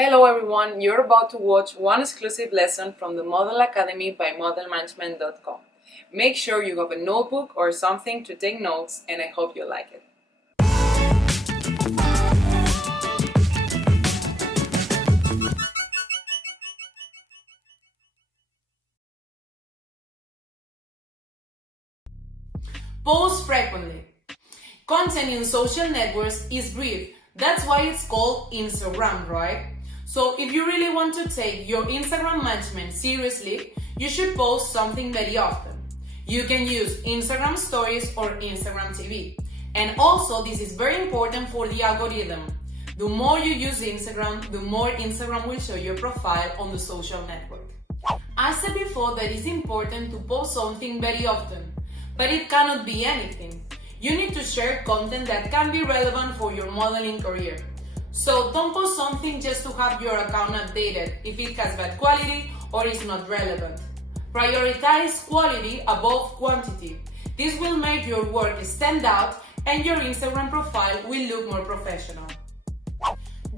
Hello everyone, you're about to watch one exclusive lesson from the Model Academy by modelmanagement.com. Make sure you have a notebook or something to take notes, and I hope you like it. Post frequently. Content in social networks is brief. That's why it's called Instagram, right? So if you really want to take your Instagram management seriously, you should post something very often. You can use Instagram stories or Instagram TV. And also, this is very important for the algorithm. The more you use Instagram, the more Instagram will show your profile on the social network. I said before that it's important to post something very often, but it cannot be anything. You need to share content that can be relevant for your modeling career. So don't post something just to have your account updated if it has bad quality or is not relevant. Prioritize quality above quantity. This will make your work stand out and your Instagram profile will look more professional.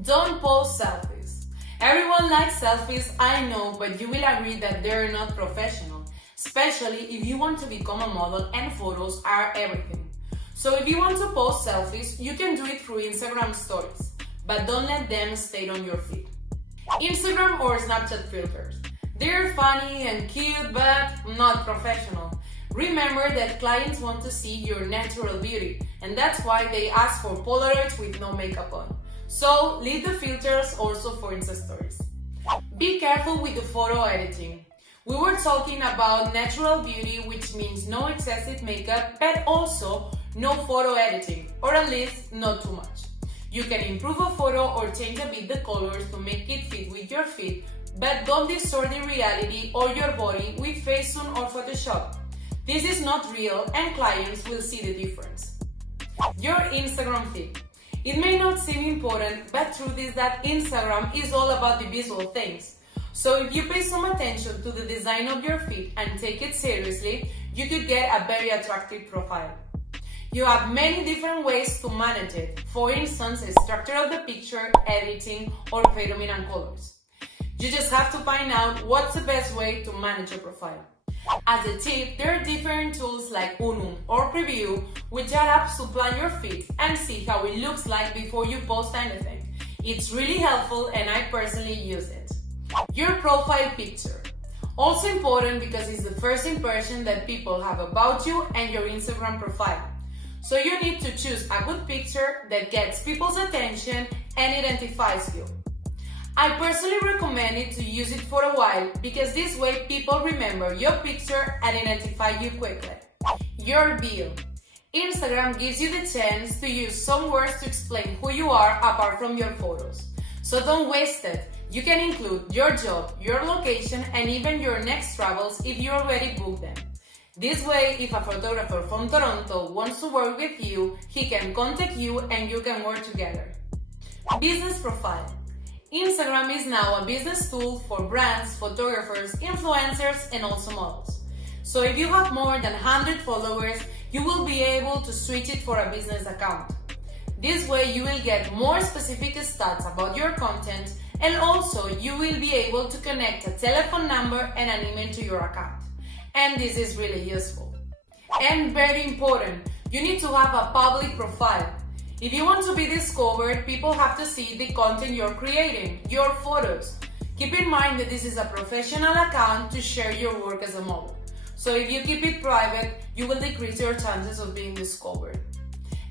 Don't post selfies. Everyone likes selfies, I know, but you will agree that they're not professional, especially if you want to become a model and photos are everything. So if you want to post selfies, you can do it through Instagram stories, but don't let them stay on your feed. Instagram or Snapchat filters. They're funny and cute, but not professional. Remember that clients want to see your natural beauty, and that's why they ask for Polaroids with no makeup on. So leave the filters also for Insta stories. Be careful with the photo editing. We were talking about natural beauty, which means no excessive makeup, but also no photo editing, or at least not too much. You can improve a photo or change a bit the colors to make it fit with your feed, but don't distort the reality or your body with Facetune or Photoshop. This is not real and clients will see the difference. Your Instagram feed. It may not seem important, but truth is that Instagram is all about the visual things. So if you pay some attention to the design of your feed and take it seriously, you could get a very attractive profile. You have many different ways to manage it. For instance, the structure of the picture, editing, or predominant colors. You just have to find out what's the best way to manage your profile. As a tip, there are different tools like Unum or Preview, which are apps to plan your feed and see how it looks like before you post anything. It's really helpful and I personally use it. Your profile picture. Also important because it's the first impression that people have about you and your Instagram profile. So you need to choose a good picture that gets people's attention and identifies you. I personally recommend it to use it for a while because this way people remember your picture and identify you quickly. Your bio. Instagram gives you the chance to use some words to explain who you are apart from your photos. So don't waste it. You can include your job, your location, and even your next travels if you already booked them. This way, if a photographer from Toronto wants to work with you, he can contact you and you can work together. Business profile. Instagram is now a business tool for brands, photographers, influencers, and also models. So if you have more than 100 followers, you will be able to switch it for a business account. This way, you will get more specific stats about your content, and also you will be able to connect a telephone number and an email to your account. And this is really useful. And very important, you need to have a public profile. If you want to be discovered, people have to see the content you're creating, your photos. Keep in mind that this is a professional account to share your work as a model. So if you keep it private, you will decrease your chances of being discovered.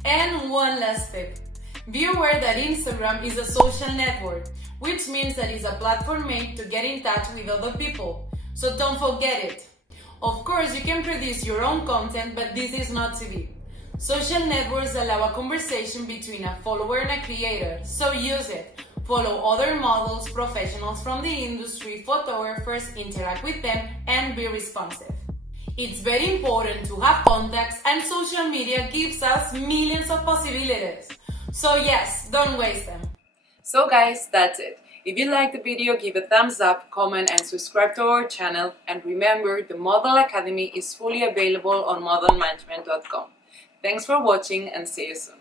And one last tip. Be aware that Instagram is a social network, which means that it's a platform made to get in touch with other people. So don't forget it. Of course, you can produce your own content, but this is not TV. Social networks allow a conversation between a follower and a creator, so use it. Follow other models, professionals from the industry, photographers, interact with them, and be responsive. It's very important to have contacts, and social media gives us millions of possibilities. So yes, don't waste them. So guys, that's it. If you liked the video, give a thumbs up, comment, and subscribe to our channel. And remember, the Model Academy is fully available on modelmanagement.com. Thanks for watching and see you soon.